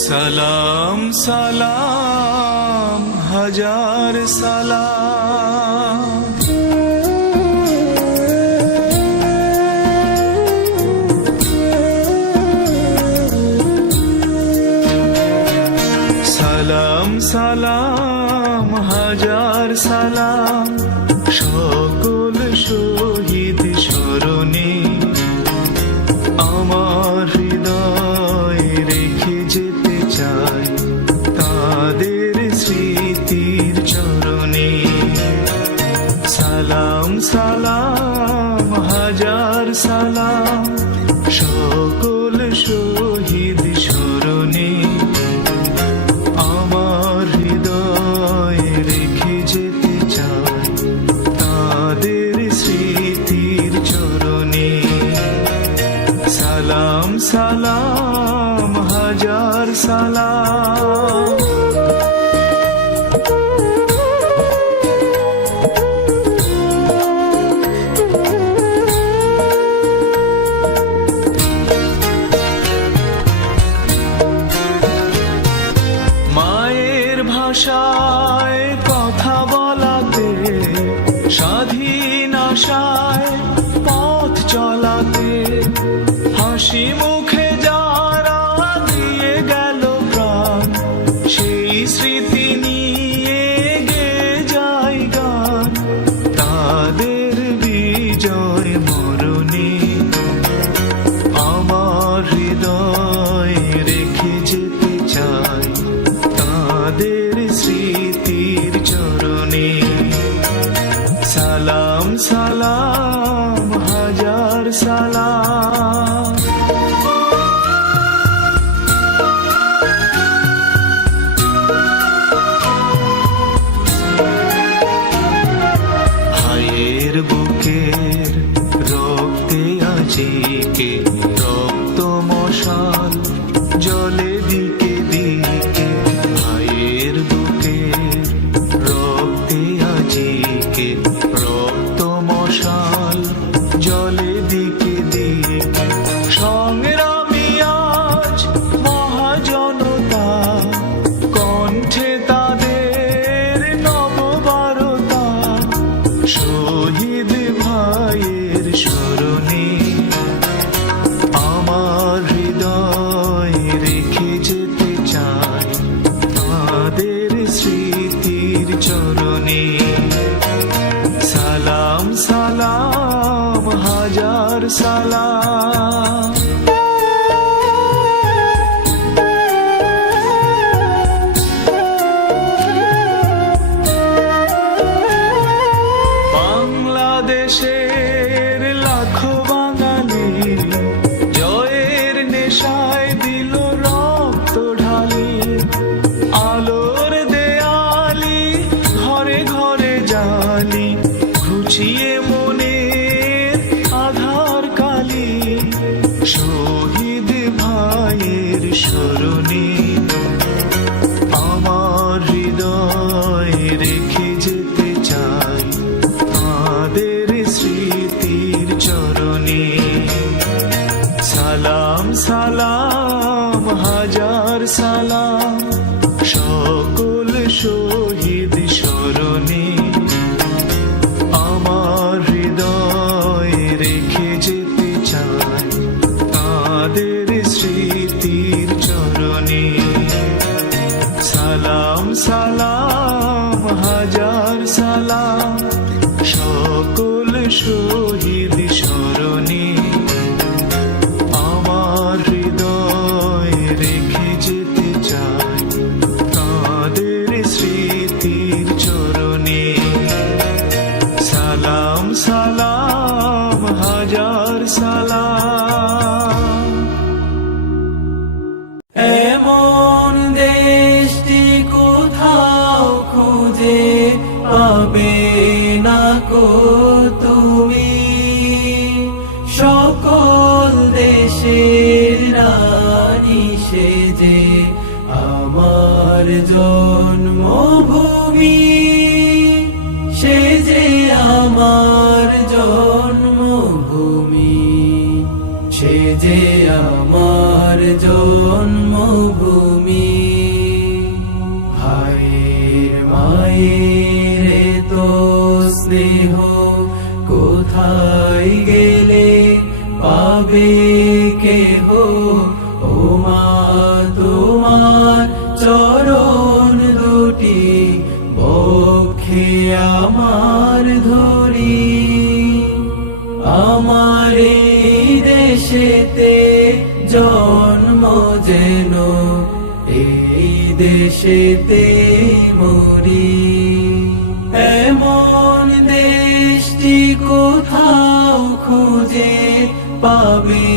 সালাম সালাম হাজার সালাম। সালাম সালাম হাজার সালাম সকল শহীদ স্মরণে আমার হৃদয় রেখে যেতে চাই তাদের স্মৃতির চরণে। সালাম সালাম হাজার সালাম সকল শহীদ স্মরণে আমার হৃদয় রেখে যেতে চাই তাদের স্মৃতির চরণে। সালাম সালাম হাজার সালাম। মায়ের ভাষায় কথা বলাতে, স্বাধীন আশায় পথ চলাতে, হাসি মুখে যারা দিয়ে গেল প্রাণ, সেই স্মৃতি নিয়ে গেয়ে যায় গান। তাদের বিজয় মরণে আমার হৃদয় রেখে যেতে চাই তাদের স্মৃতির চরণে। সালাম সালাম হাজার সালাম। ভাইয়ের বুকের রক্তে আজিকে রক্ত মশাল জলে দিকে দিকে। ভাইয়ের বুকের রক্তে আজিকে রক্ত মশাল জলে দিকে দিকে। সংগ্রামী আজ মহাজনতা, কণ্ঠে তাদের নববারতা। শহীদ ভাইয়ের স্মরণে আমার হৃদয় রেখে যেতে চাই তাদের স্মৃতির চরণে। সালাম সালাম হাজার সালাম। বাংলাদেশের লাখো বাঙালি জয়ের নেশায় দিল রক্ত ঢালি। আলোর দেয়ালি ঘরে ঘরে জালি, ঘুচিয়ে মনের আধার কালি। শহীদ ভাইয়ের স্মরণে আমার হৃদয় রেখে যেতে চাই তাদের স্মৃতির চরণে। সালাম সালাম হাজার সালাম সকল শহীদ স্মরণে আমার হৃদয় রেখে যেতে চাই তাদের স্মৃতির চরণে। সালাম সালাম হাজার সালাম সকল শহীদ স্মরণে আমার হৃদয় রেখে যেতে চাই তাদের স্মৃতির চরণে। সালাম সালাম হাজার সালাম। এমন দেশটি কোথাও খুঁজে পাবে না কো তুমি, সকল দেশের রানী সেজে আমার জন্মভূমি, সেজে আমার জন্মভূমি। যে আমার জন্মভূমি। ভাইয়ের মায়ের তো স্নেহ কোথায় গেলে পাবে কেহ, ও মা তোমার চরণ দুটি বক্ষে আমার ধরি। আমার এই দেশেতে জন্ম যেন এই দেশেতে মরি। এমন দেশটি কোথাও খুঁজে পাবে